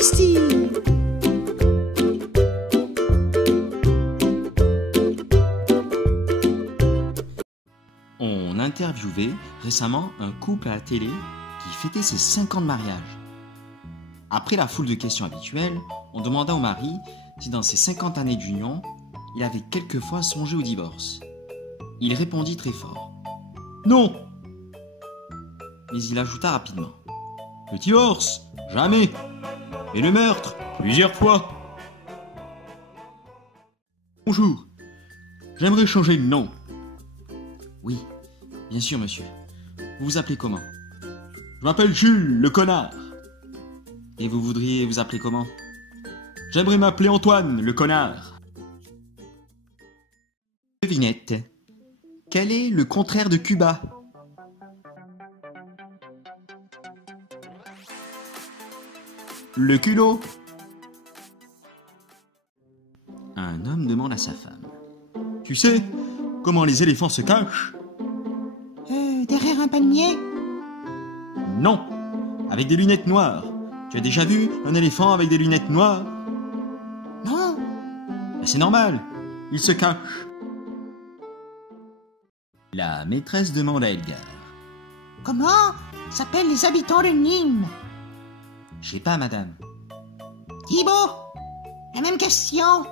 Ici. On interviewait récemment un couple à la télé qui fêtait ses 5 ans de mariage. Après la foule de questions habituelles, on demanda au mari si dans ses 50 années d'union, il avait quelquefois songé au divorce. Il répondit très fort. Non. Mais il ajouta rapidement. Le divorce, jamais. Et le meurtre, plusieurs fois. Bonjour. J'aimerais changer de nom. Oui, bien sûr, monsieur. Vous vous appelez comment? Je m'appelle Jules, le connard. Et vous voudriez vous appeler comment? J'aimerais m'appeler Antoine, le connard. Devinette. Quel est le contraire de Cuba? Le culot. Un homme demande à sa femme. Tu sais comment les éléphants se cachent? Derrière un palmier? Non, avec des lunettes noires. Tu as déjà vu un éléphant avec des lunettes noires? Non. Ben, c'est normal, il se cache. La maîtresse demande à Edgar. Comment s'appellent les habitants de Nîmes? Je sais pas, madame. Thibaut, la même question.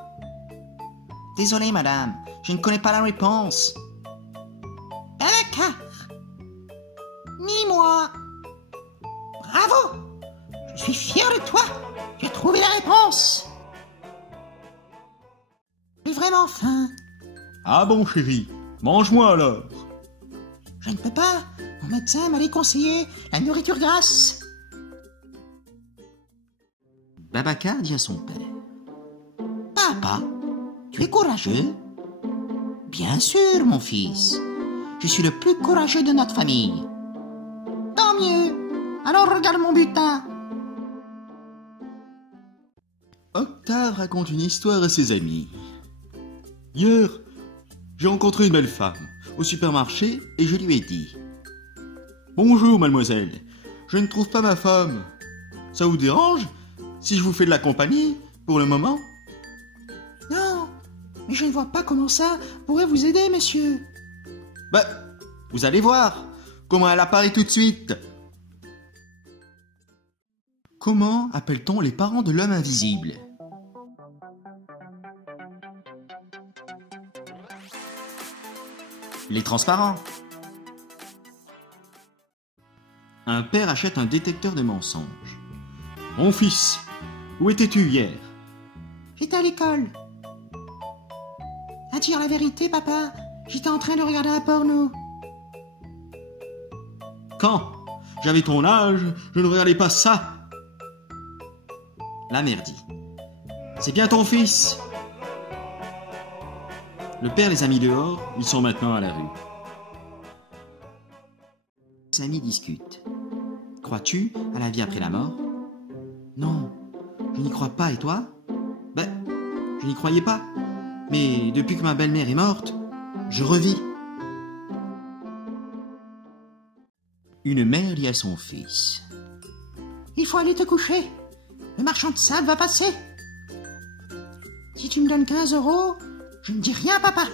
Désolé, madame, je ne connais pas la réponse. D'accord. Ni moi. Bravo. Je suis fier de toi. Tu as trouvé la réponse. J'ai vraiment faim. Ah bon, chérie, mange-moi alors. Je ne peux pas. Mon médecin m'a déconseillé la nourriture grasse. Babacar dit à son père. Papa, tu es courageux? Bien sûr, mon fils. Je suis le plus courageux de notre famille. Tant mieux. Alors regarde mon butin. Octave raconte une histoire à ses amis. Hier, j'ai rencontré une belle femme au supermarché et je lui ai dit « Bonjour, mademoiselle, je ne trouve pas ma femme. Ça vous dérange si je vous fais de la compagnie pour le moment ?» Non, mais je ne vois pas comment ça pourrait vous aider, monsieur. Ben, vous allez voir comment elle apparaît tout de suite. Comment appelle-t-on les parents de l'homme invisible? Les transparents. Un père achète un détecteur de mensonges. Mon fils, où étais-tu hier? J'étais à l'école. À dire la vérité, papa, j'étais en train de regarder un porno. Quand j'avais ton âge, je ne regardais pas ça. La mère dit. C'est bien ton fils. Le père les a mis dehors, ils sont maintenant à la rue. Les amis discutent. Crois-tu à la vie après la mort? Non, je n'y crois pas, et toi? Ben, je n'y croyais pas. Mais depuis que ma belle-mère est morte, je revis. Une mère dit à son fils. Il faut aller te coucher. Le marchand de sable va passer. Si tu me donnes 15 €, je ne dis rien, papa.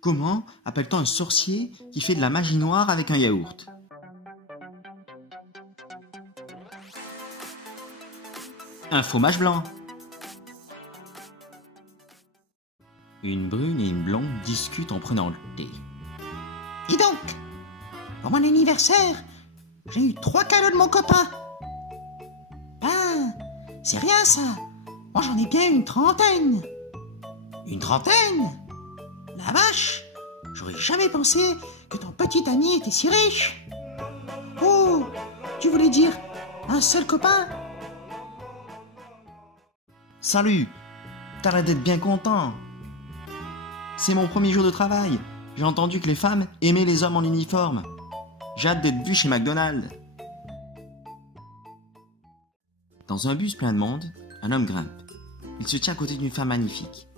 Comment appelle-t-on un sorcier qui fait de la magie noire avec un yaourt? Un fromage blanc. Une brune et une blonde discutent en prenant le thé. Dis donc, pour mon anniversaire, j'ai eu 3 cadeaux de mon copain. Ben, c'est rien ça. Moi j'en ai bien une trentaine. Une trentaine? La vache, j'aurais jamais pensé que ton petit ami était si riche. Oh, tu voulais dire un seul copain? Salut, t'as l'air d'être bien content. C'est mon premier jour de travail. J'ai entendu que les femmes aimaient les hommes en uniforme. J'ai hâte d'être vu chez McDonald's. Dans un bus plein de monde, un homme grimpe. Il se tient à côté d'une femme magnifique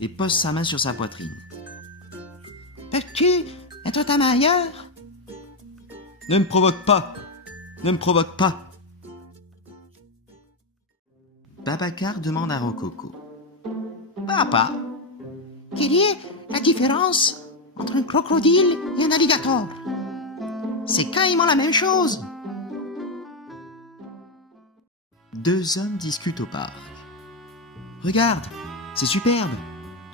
et pose sa main sur sa poitrine. Peux-tu mettre ta main ailleurs? Ne me provoque pas. Ne me provoque pas. Babacar demande à Rococo. Papa, quelle est la différence entre un crocodile et un alligator? C'est carrément la même chose. Deux hommes discutent au parc. Regarde, c'est superbe.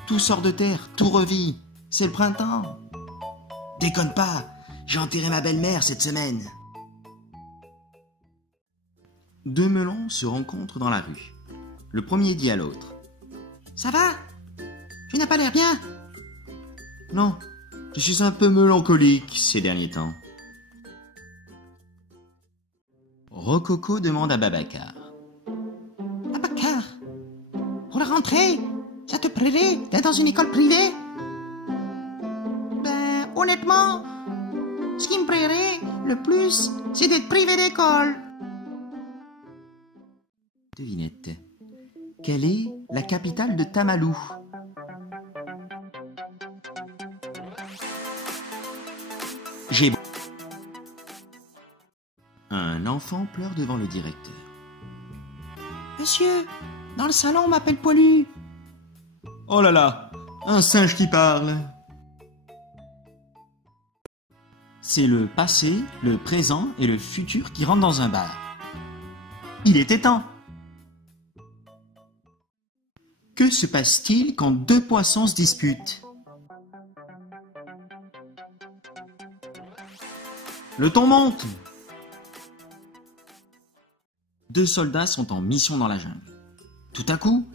Tout sort de terre, tout revit. C'est le printemps. Déconne pas, j'ai enterré ma belle-mère cette semaine. Deux melons se rencontrent dans la rue. Le premier dit à l'autre. Ça va? Tu n'as pas l'air bien. Non, je suis un peu mélancolique ces derniers temps. Rococo demande à Babacar. Babacar, pour la rentrée, ça te plairait d'être dans une école privée? Ben, honnêtement, ce qui me plairait le plus, c'est d'être privé d'école. Devinette. Quelle est la capitale de Tamalou? J'ai... Un enfant pleure devant le directeur. Monsieur, dans le salon, on m'appelle Poilu. Oh là là, un singe qui parle. C'est le passé, le présent et le futur qui rentrent dans un bar. Il était temps. Que se passe-t-il quand deux poissons se disputent? Le ton monte. Deux soldats sont en mission dans la jungle. Tout à coup,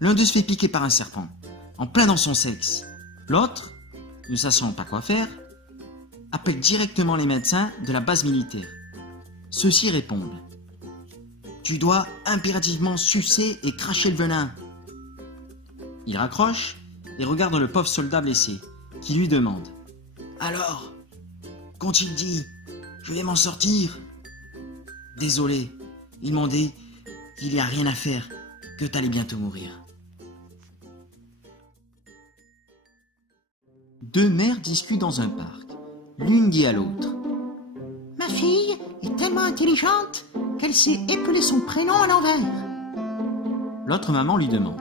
l'un d'eux se fait piquer par un serpent, en plein dans son sexe. L'autre, ne sachant pas quoi faire, appelle directement les médecins de la base militaire. Ceux-ci répondent. Tu dois impérativement sucer et cracher le venin. Il raccroche et regarde le pauvre soldat blessé, qui lui demande. Alors, qu'ont-ils dit? Je vais m'en sortir? Désolé, ils m'ont dit qu'il n'y a rien à faire, que t'allais bientôt mourir. Deux mères discutent dans un parc. L'une dit à l'autre. Ma fille est tellement intelligente qu'elle sait épeler son prénom à l'envers. L'autre maman lui demande.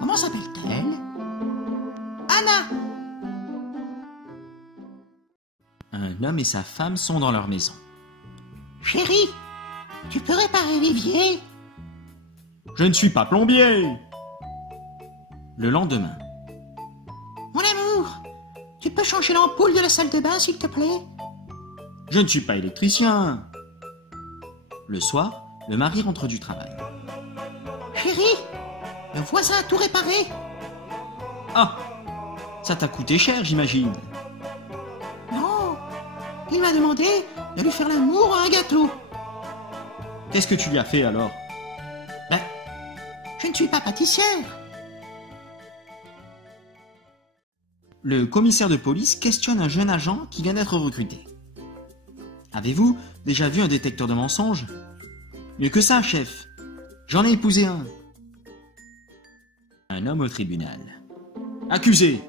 Comment s'appelle-t-elle? Anna. Un homme et sa femme sont dans leur maison. Chérie, tu peux réparer l'évier? Je ne suis pas plombier. Le lendemain. Mon amour, tu peux changer l'ampoule de la salle de bain, s'il te plaît? Je ne suis pas électricien. Le soir, le mari rentre du travail. Chérie, le voisin a tout réparé. Ah, ça t'a coûté cher, j'imagine. Non, il m'a demandé de lui faire l'amour à un gâteau. Qu'est-ce que tu lui as fait alors? Ben, je ne suis pas pâtissière. Le commissaire de police questionne un jeune agent qui vient d'être recruté. Avez-vous déjà vu un détecteur de mensonges? Mieux que ça, chef. J'en ai épousé un. Un homme au tribunal. Accusé,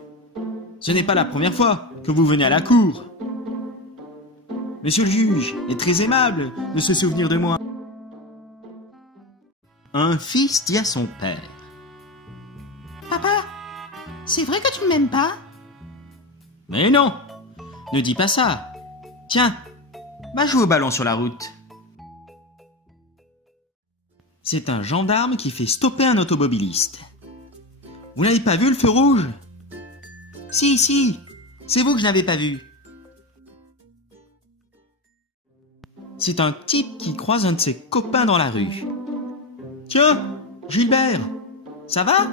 ce n'est pas la première fois que vous venez à la cour. Monsieur le juge est très aimable de se souvenir de moi. Un fils dit à son père. Papa, c'est vrai que tu ne m'aimes pas? Mais non, ne dis pas ça. Tiens, va jouer au ballon sur la route. C'est un gendarme qui fait stopper un automobiliste. Vous n'avez pas vu le feu rouge? Si, c'est vous que je n'avais pas vu. C'est un type qui croise un de ses copains dans la rue. Tiens, Gilbert, ça va?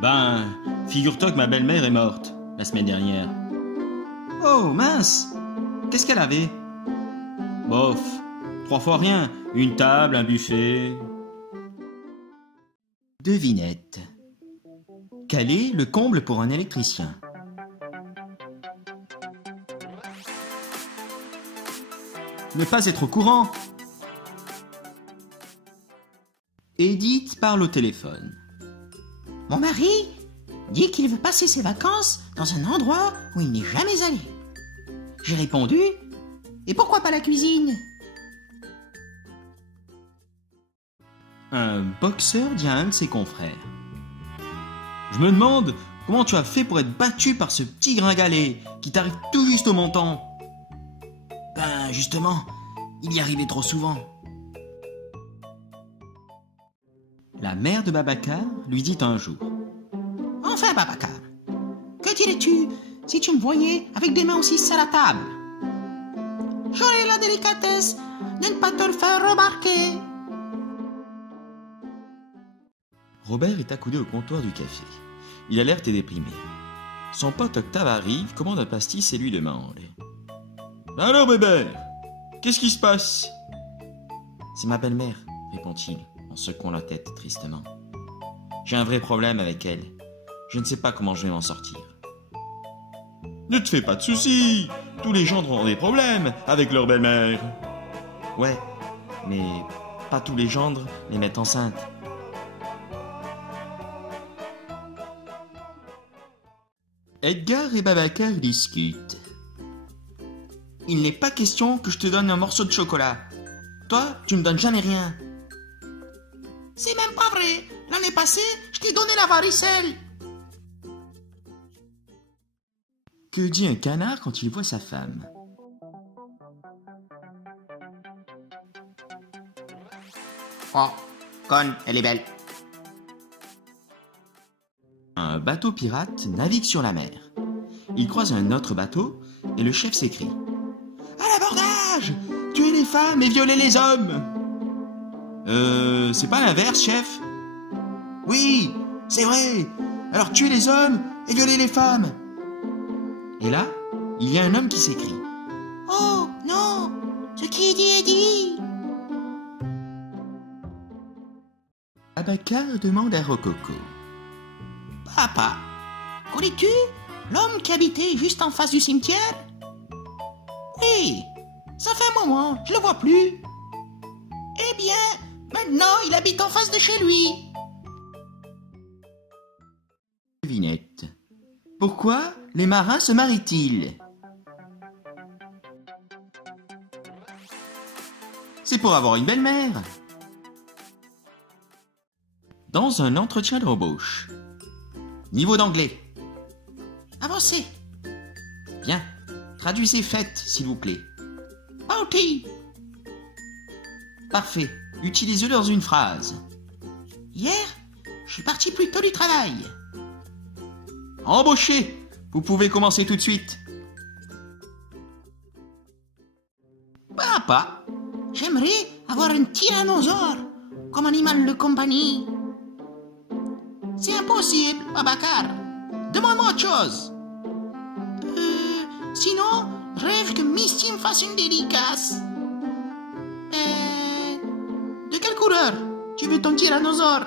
Ben, figure-toi que ma belle-mère est morte la semaine dernière. Oh, mince! Qu'est-ce qu'elle avait? Bof, 3 fois rien. Une table, un buffet. Devinette. Quel est le comble pour un électricien? Ne pas être au courant. Edith parle au téléphone. Mon mari dit qu'il veut passer ses vacances dans un endroit où il n'est jamais allé. J'ai répondu, et pourquoi pas la cuisine? Un boxeur dit à un de ses confrères: Je me demande comment tu as fait pour être battu par ce petit gringalet qui t'arrive tout juste au menton. Ben justement, il y arrivait trop souvent. La mère de Babacar lui dit un jour: Enfin, Babacar, que dirais-tu si tu me voyais avec des mains aussi sales à table? J'aurais la délicatesse de ne pas te le faire remarquer. Robert est accoudé au comptoir du café. Il a l'air très déprimé. Son pote Octave arrive, commande un pastis et lui demande: Alors bébé, qu'est-ce qui se passe? C'est ma belle-mère, répond-il en secouant la tête tristement. J'ai un vrai problème avec elle. Je ne sais pas comment je vais m'en sortir. Ne te fais pas de soucis. Tous les gendres ont des problèmes avec leur belle-mère. Ouais, mais pas tous les gendres les mettent enceintes. Edgar et Babacar discutent. Il n'est pas question que je te donne un morceau de chocolat. Toi, tu me donnes jamais rien. C'est même pas vrai. L'année passée, je t'ai donné la varicelle. Que dit un canard quand il voit sa femme? Oh, conne, elle est belle. Un bateau pirate navigue sur la mer. Il croise un autre bateau et le chef s'écrie: À l'abordage! Tuez les femmes et violez les hommes! C'est pas l'inverse, chef? Oui, c'est vrai! Alors tuez les hommes et violez les femmes! Et là, il y a un homme qui s'écrie: Oh, non! Ce qui est dit est dit! Babacar demande à Rococo: Papa, connais-tu l'homme qui habitait juste en face du cimetière? Oui, ça fait un moment, je le vois plus. Eh bien, maintenant il habite en face de chez lui. Devinette. Pourquoi les marins se marient-ils? C'est pour avoir une belle-mère. Dans un entretien d'embauche. Niveau d'anglais. Avancez. Bien. Traduisez faites, s'il vous plaît. Party. Parfait. Utilisez-le dans une phrase. Hier, je suis parti plus tôt du travail. Embauché. Vous pouvez commencer tout de suite. Papa, j'aimerais avoir un tyrannosaure comme animal de compagnie. C'est impossible, Babacar. Demande-moi autre chose. Sinon, je rêve que Misty me fasse une dédicace. De quelle couleur tu veux ton tyrannosaure?